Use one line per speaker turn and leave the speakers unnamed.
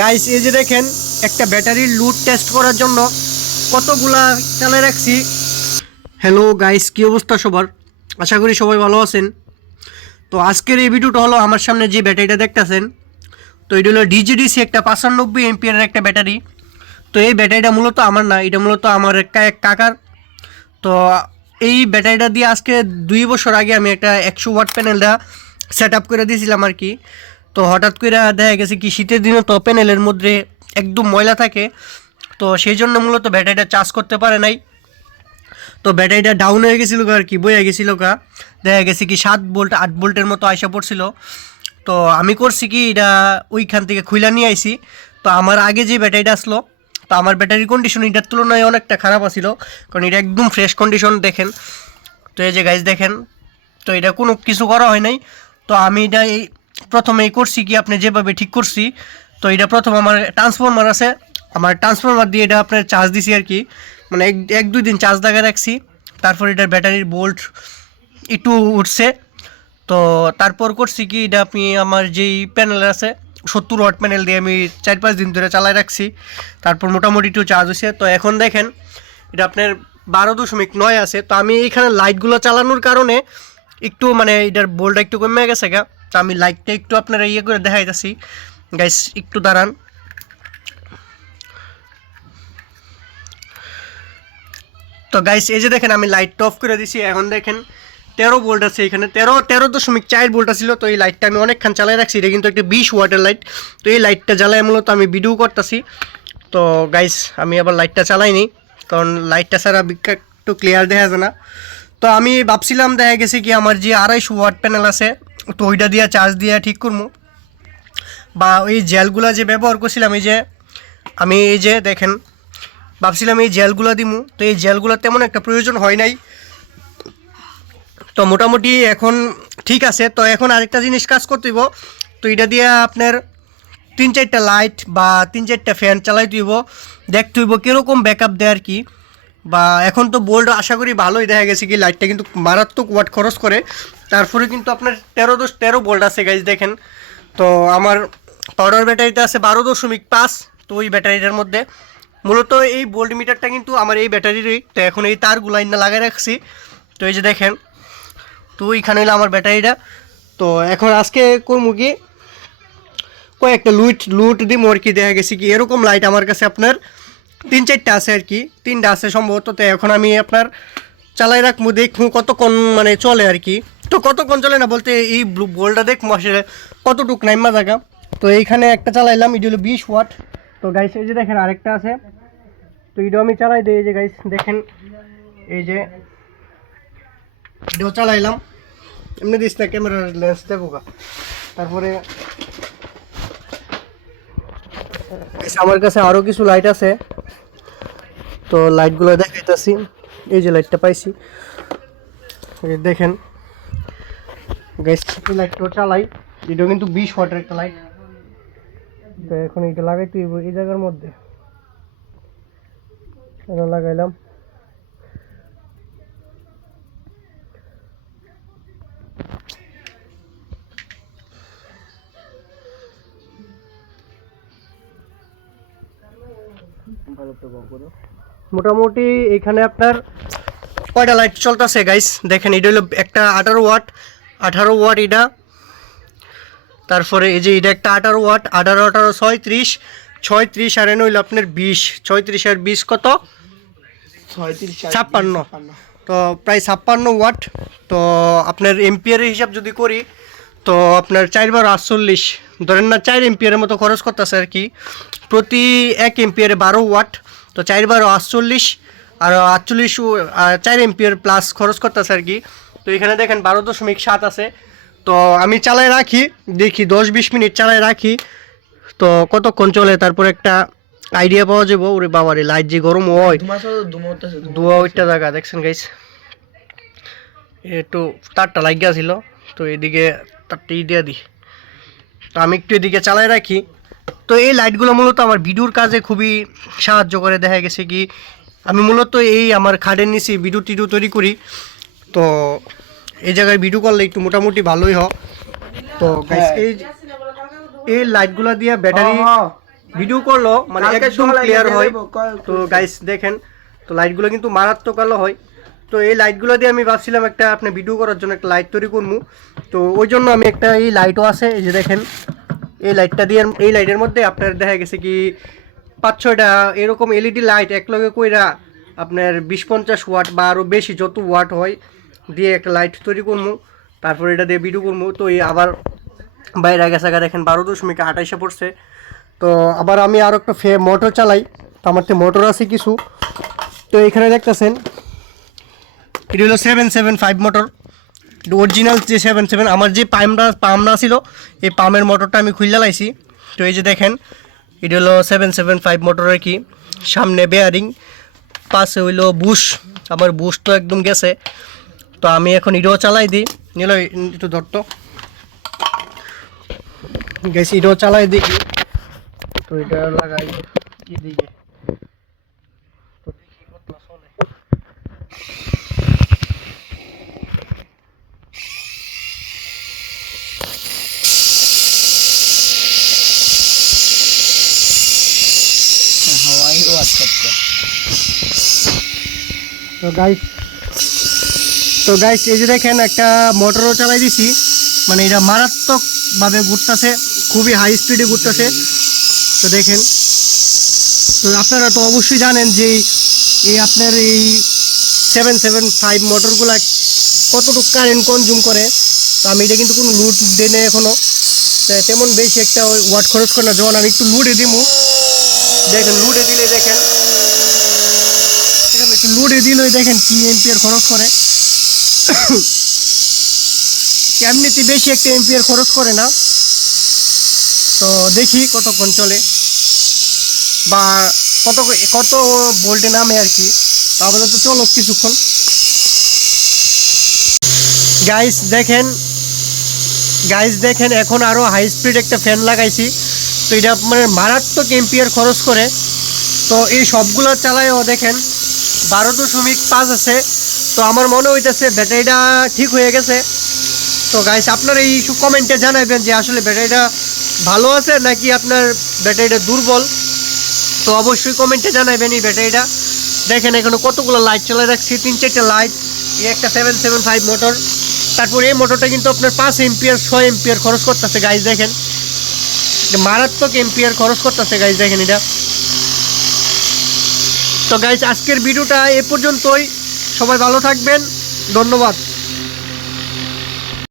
Guys এই যে দেখেন, একটা ব্যাটারির লুট টেস্ট করার জন্য কতগুলা চালিয়ে রাখছি। হ্যালো গাইস কি অবস্থা সবার? আশা করি সবাই ভালো আছেন। তো আজকের এই ভিডিওটা হলো আমার সামনে যে ব্যাটারিটা দেখতেছেন, তো এটা হলো ডিজিডিসি একটা পাঁচানব্বই এমপিয়ারের একটা ব্যাটারি তো এই ব্যাটারিটা মূলত আমার না, এটা মূলত আমার এক কাকার। তো এই ব্যাটারিটা দিয়ে আজকে দুই বছর আগে আমি একটা একশো ওয়াট প্যানেলটা সেট আপ করে দিয়েছিলাম আর কি। তো হঠাৎ করে দেখা গেছে কি শীতের দিনে তো প্যানেলের মধ্যে একদম ময়লা থাকে, তো সেই জন্য মূলত ব্যাটারিটা চার্জ করতে পারে নাই। তো ব্যাটারিটা ডাউন হয়ে গেছিল আর কি, বয়ে গেছিল গা। দেখা গেছে কি সাত ভোল্ট আট ভোল্টের মতো আইসা পড়ছিল। তো আমি করছি কি এটা ওইখান থেকে খুইলা নিয়ে আইছি। তো আমার আগে যে ব্যাটারিটা আসলো, তো আমার ব্যাটারির কন্ডিশন এটার তুলনায় অনেকটা খারাপ আছিল, কারণ এটা একদম ফ্রেশ কন্ডিশন দেখেন। তো এই যে গাইজ দেখেন, তো এটা কোনো কিছু করা হয় নাই। তো আমি এটা এই প্রথমেই করছি কি আপনি যেভাবে ঠিক করছি, তো এটা প্রথম আমার ট্রান্সফরমার আছে। আমার ট্রান্সফরমার দিয়ে এটা আপনার চার্জ দিছি আর কি। মানে এক এক, দুই দিন চার্জ লাগা রাখছি। তারপর এটার ব্যাটারির বোল্ট একটু উঠছে। তো তারপর করছি কি, এটা আপনি আমার যেই প্যানেল আছে, সত্তর ওয়াট প্যানেল দিয়ে আমি চার, পাঁচ দিন ধরে চালাই রাখছি। তারপর মোটামুটি একটু চার্জ হয়েছে। তো এখন দেখেন, এটা আপনার বারো দশমিক নয় আছে। তো আমি এইখানে লাইটগুলো চালানোর কারণে একটু মানে এটার বোল্টটা একটু কমে গেছে গা। তো আমি লাইটটা একটু আপনারা ইয়ে করে দেখাইতেছি। গাইস একটু দাঁড়ান। তো গাইস এই যে দেখেন, আমি লাইটটা অফ করে দিছি। এখন দেখেন, তেরো ভোল্ট আছে এখানে। তেরো তেরো দশমিক চার ভোল্ট ছিল তো এই লাইটটা আমি অনেকক্ষণ চালাই রাখছি। এটা কিন্তু একটা বিশ ওয়াটের লাইট তো এই লাইটটা জ্বালাই মূলত আমি ভিডিও করতেছি। তো গাইস আমি আবার লাইটটা চালাইনি। কারণ লাইটটা ছাড়া একটু ক্লিয়ার দেখা যায় না। তো আমি ভাবছিলাম, দেখা গেছে কি, আমার যে আড়াইশো ওয়াট প্যানেল আছে তো ওইটা দিয়ে, চার্জ দিয়ে ঠিক করব বা ওই জেলগুলো যে ব্যবহার করছিলাম, এই যে আমি এই যে দেখেন, ভাবছিলাম এই জেলগুলো দিমু। তো এই জেলগুলো তেমন একটা প্রয়োজন হয় নাই। তো মোটামুটি এখন ঠিক আছে। তো এখন আরেকটা জিনিস কাজ করতে হইব। তো এটা দিয়ে আপনার তিন চারটা লাইট বা তিন চারটা ফ্যান চালাই দিব দেখতে হইব কীরকম ব্যাকআপ দেয় আর কি। বা এখন তো বোল্ড আশা করি ভালোই দেখা গেছে কি লাইটটা কিন্তু মারাত্মক ওয়াট খরচ করে। তারপরে কিন্তু আপনার তেরো দশ তেরো বোল্ড আছে গাইজ দেখেন। তো আমার পাউডার ব্যাটারিতে আছে বারো দশমিক পাঁচ, তো ওই ব্যাটারিটার মধ্যে। মূলত এই বোল্ট মিটারটা কিন্তু আমার এই ব্যাটারিরই তো এখন এই তারগুলো না লাগাই রাখছি। তো এই যে দেখেন, তো ওইখানে হইল আমার ব্যাটারিটা তো এখন আজকে করব কি, কয়েকটা লুট লুট দিম আর কি, দেখা গেছে কি। এরকম লাইট আমার কাছে আপনার তিন চারটা আছে আর কি। তিনটা আছে সম্ভবত, তো এখন আমি আপনার চালাই রাখব, দেখব কতক্ষণ মানে চলে আর কি। তো কতক্ষণ চলে না বলতে এই বোলটা দেখব, আসলে কতটুক নাইমা জায়গা। তো এইখানে একটা চালাইলাম, এটি হলো বিশ ওয়াট। তো গাইস এই যে দেখেন আরেকটা আছে। তো এটাও আমি চালাই দিই, এই যে গাইস দেখেন, এই যে এটাও চালাইলাম। এমনি দিস না ক্যামেরার লেন্স দেখো গা। তারপরে আমার কাছে আরও কিছু লাইট আছে। তো লাইটগুলো দেখাইতেছি। এই যে লাইটটা পাইছি। দেখেন। গ্যাস লাইটটা চালাই। এটাও কিন্তু বিশ ওয়াটের একটা লাইট তো এখন এটা লাগাইতে এই জায়গার মধ্যে। এটা লাগাইলাম। মোটামুটি এখানে আপনার কয়টা লাইট চলতেছে গাইস দেখেন এটা হলো একটা আঠারো ওয়াট আঠারো ওয়াট এটা। তারপরে এই যে এটা একটা আঠারো ওয়াট আঠারো আঠারো ছয়ত্রিশ ছয়ত্রিশ আর এনে হইল আপনার বিশ। ছয়ত্রিশ আর বিশ কত? ছাপ্পান্ন। তো প্রায় ছাপ্পান্ন ওয়াট তো আপনার এমপিয়ারের হিসাব যদি করি তো আপনার চার বার আটচল্লিশ। ধরেন না চার এমপিয়ারের মতো খরচ করতেছে আর কি। প্রতি এক এমপিয়ারে বারো ওয়াট তো চার বারো আটচল্লিশ আর আটচল্লিশ চার এমপিয়ার প্লাস খরচ করতেছে আর কি। তো এখানে দেখেন বারো দশমিক সাত আছে। তো আমি চালাই রাখি দেখি দশ বিশ মিনিট চালাই রাখি। তো কতক্ষণ চলে তারপর একটা আইডিয়া পাওয়া যাব। ওরে বাবারে লাইট যে গরম হয়। দুয়া ওইটা জায়গা দেখছেন গাইস একটু তারটা লাগিয়া ছিল। তো এদিকে তারটা ই দিয়ে দিই। তো আমি একটু এদিকে চালাই রাখি। তো এই লাইটগুলো মূলত আমার ভিডিওর কাজে খুবই সাহায্য করে। দেখা গেছে কি আমি মূলত এই আমার খাটের নিচে ভিডিও টিডিও তৈরি করি। তো এই জায়গায় ভিডিও করলে একটু মোটামুটি ভালোই হয়। তো এই এই লাইটগুলো দিয়ে ব্যাটারি ভিডিও করল মানে একদম ক্লিয়ার হয়। তো গাইস দেখেন তো লাইটগুলো কিন্তু মারাত্মক আলো হয়। তো এই লাইটগুলো দিয়ে আমি ভাবছিলাম একটা আপনি ভিডিও করার জন্য একটা লাইট তৈরি করব। তো ওই জন্য আমি একটা এই লাইটও আছে এই যে দেখেন। এই লাইটটা দিয়ে এই লাইটের মধ্যে আপনার দেখা গেছে কি পাঁচ ছয়টা এরকম এলইডি লাইট একলগে কইরা আপনার বিশ পঞ্চাশ ওয়াট বা আরও বেশি যত ওয়াট হয় দিয়ে একটা লাইট তৈরি করব তারপর এটা দিয়ে ভিডিও করব তো এই আবার বাইরে গেছে গা দেখেন বারো দশমিক আঠাইশে পড়ছে। তো আবার আমি আরও একটা ফে মোটর চালাই। তো আমার তো মোটর আছে কিছু। তো এখানে দেখতেছেন, এটি হলো seven seven five motor original যে সেভেন সেভেন আমার যে পাম্পটা পাম্পটা ছিল, এই পাম্পের মোটরটা আমি খুললে লাইছি। তো এই যে দেখেন, এটা হলো সেভেন সেভেন ফাইভ মোটরের কি? সামনে বেয়ারিং পাশে হইল বুশ আমার বুশ তো একদম গেছে। তো আমি এখন এটাও চালাই দিই। নিল, একটু ধরতো। গেছি, এটাও চালাই দিই। তো এটা লাগাই, এদিকে তো দেখি কত চলে
হাওয়াই ওয়াট করতে
তো গাইস তো গাইস এই যে দেখেন একটা মোটরও চালাই দিছি। মানে এটা মারাত্মকভাবে ঘুরতেছে, খুবই হাই স্পিডে ঘুরতেছে। তো দেখেন, তো আপনারা তো অবশ্যই জানেন যে এই- আপনার এই সেভেন সেভেন ফাইভ মোটরগুলা কতটুকু কারেন্ট কনজিউম করে। তো আমি এটা কিন্তু কোনো লুট দিই না এখনও তেমন বেশি একটা ওয়াট খরচ করে না। যখন আমি একটু লুডে দিমু, দেখেন লুডে দিলে দেখেন লোডে দিলেই দেখেন কি এমপিআর খরচ করে। এমনিতে বেশি একটা এমপিআর খরচ করে না। তো দেখি কতক্ষণ চলে। বা কত কত ভোল্টে নামে আর কি। তাহলে তো চলো কিছুক্ষণ। গাইস দেখেন গাইস দেখেন, এখন আরও হাই স্পিড একটা ফ্যান লাগাইছি। তো এটা মানে মারাত্মক এমপিআর খরচ করে। তো এই সবগুলো চালায়ও দেখেন বারো দশমিক পাঁচ আছে। তো আমার মনে হইতেছে ব্যাটারিটা ঠিক হয়ে গেছে। তো গাইস আপনার এই কমেন্টে জানাবেন যে আসলে ব্যাটারিটা ভালো আছে নাকি আপনার ব্যাটারিটা দুর্বল। তো অবশ্যই কমেন্টে জানাবেন এই ব্যাটারিটা। দেখেন এখানে কতগুলো লাইট চলে রাখছি। তিন চারটে লাইট এই একটা সেভেন সেভেন ফাইভ মোটর তারপর এই মোটরটা কিন্তু আপনার পাঁচ এমপিয়ার ছয় এমপিয়ার খরচ করতেছে গাইস দেখেন। মারাত্মক এমপিয়ার খরচ করতেছে গাইস দেখেন এটা। তো গাইজ আজকের ভিডিওটা এ পর্যন্তই। সবাই ভালো থাকবেন। ধন্যবাদ।